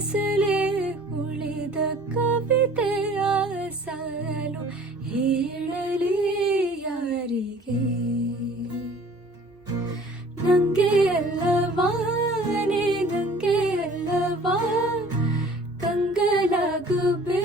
ಮನಸ್ಸಲ್ಲಿ ಉಳಿದ ಕವಿತೆಯ ಸಾಲು ಹೇಳಲಿ ಯಾರಿಗೆ. ನಂಗೆ ಅಲ್ಲವಾ ನೀ ನಂಗೆ ಅಲ್ಲವಾ ಕಂಗಲಾಗಬೇಕು